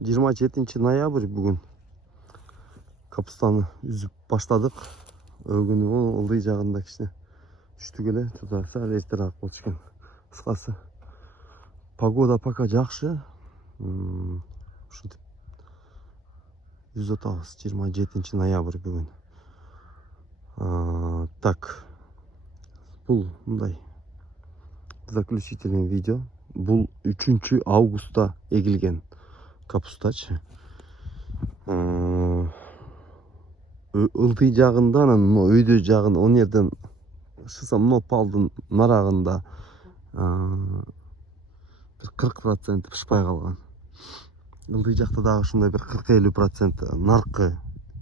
27 ноябрь бүгін. Капустаны үзіп баштадық. Өгіні ылдый жағында кішіне үшті келе тұтарса рейстер ақ болып шыққан. Қысқасы погода пока жақсы. Жүз отағыз 27 ноябрь бүгін. Так, бұл мұндай заключительный видео. Бұл 3 августта егілген капустачы. Ылдый жағында, өйді жағында, он ерден шықсам, палдың нарағында 40% пішпай қалған. Ылдый жақта дағы шындай бір 40-50% нарқы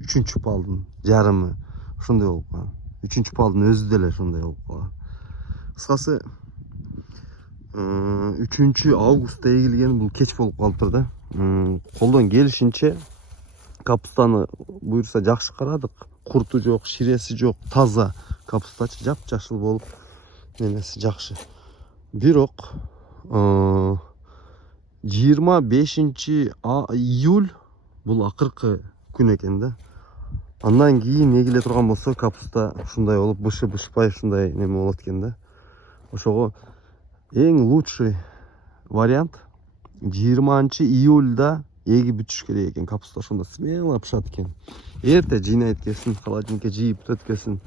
3 палдың жарымы шындай болып қалған. 3 палдың өзі деле шындай болып қалған. Қысқасы 3 августта егілген бұл кеч болып қалыптыр да. Қолдан келішінше капустаны бұйырса жақсы қарадық. Құрты жоқ, ширесі жоқ, таза капустачы жап-жашыл болып немесі жақсы. Бирок 25 июль бұл ақырқы күн екен да. Андан кейін егіле тұрған болса капуста шындай болып бышы-бышпай шындай неме болады екен да. Ошоға ең лучший вариант 20 июльда егіп бүтіш керек екен. Капуста шында смело пышат екен. Ерте жинайт кесін, холодильникке жиып өткесін.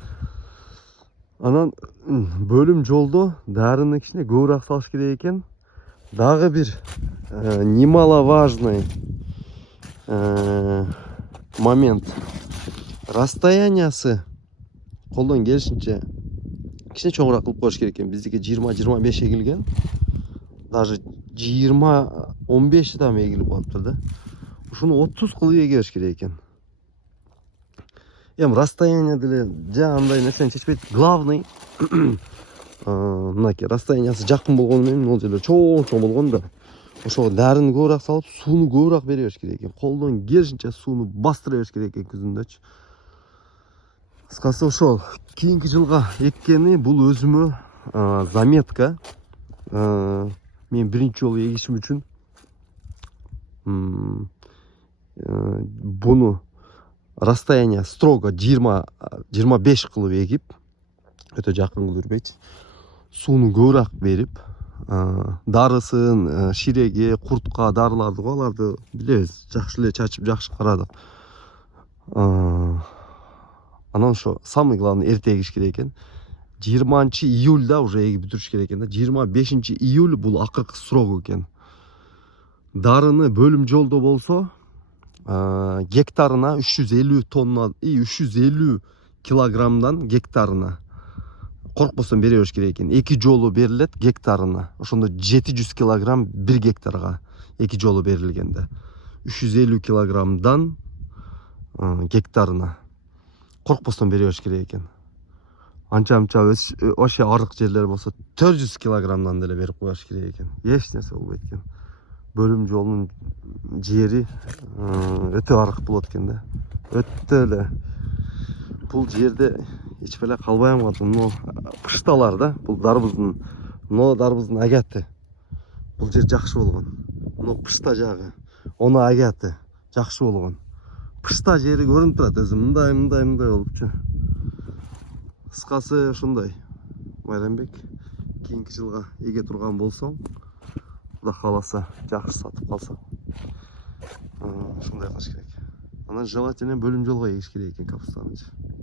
Анан бөлім жолды дәріні кішіне көбірек салыш керек екен. Дағы бір немаловажный момент. Расстояниясы қолдан келішінше кішіне чоңырақ қылып қойыш керек екен. Біздікі 20-25 егілген. Даже 20-15 там егіліп қалып тұрды. Ушуну 30 қылып егеш керек екен. Расстояние деле андай нәрсені шешпейді. Главный мынаке расстояниясы жақын болғанымен ол жерде чоң болған да. Ошоға дәріні көбірек салып, суны көбірек береш керек екен. Қолдан келішінше суны бастыра береш керек екен күзіндечі. Қысқасы ошол кейінгі жылға еккені бұл өзімі заметка. Мен бірінші жолы егішім үшін бұны расстояние строго 20-25 қылып егіп, өте жақын қылып жүрбейді. Суны көбірек беріп, дарысын, ширеге, құртқа, дарыларды қоларды білеміз, жақшылы чачып, жақшы қарадық. Анан шо, самый главный ерте егіш керек екен. 20 июльда уже егіп бүтіріш керек екен. 25 июль бұл ақырқы срок екен. Дарыны бөлім жолда болса, гектарына 350 тонна, 350 килограммдан гектарына қорқпастан береш керек екен. 2 жолы берілет гектарына. Ошонда 700 килограмм 1 гектарға 2 жолы берілгенде. 350 килограммдан гектарына қорқпастан береш керек екен. Анча-анча оше арық жерлер болса 400 килограммдан деле беріп қояш керек екен. Еш нәрсе болбайт екен. Бөлім жолының жері өте арық болады екен да. Өте эле. Бұл жерде ешбеле қалбайым қалды. Пышталар да. Бұл дарбыздың агаты. Бұл жер жақшы болған. Пышта жағы. Оны агаты. Жақшы болған. Пышта жері көрініп тұрады өзі. Мындай болып жүр. Қысқасы шындай. Майрамбек, кейінгі жылға еге тұрған болсаң, Құда қаласа жақсы сатып қалсаң, шындай қылыш керек. Анан желательно бөлім жолға егіш керек екен капустаны.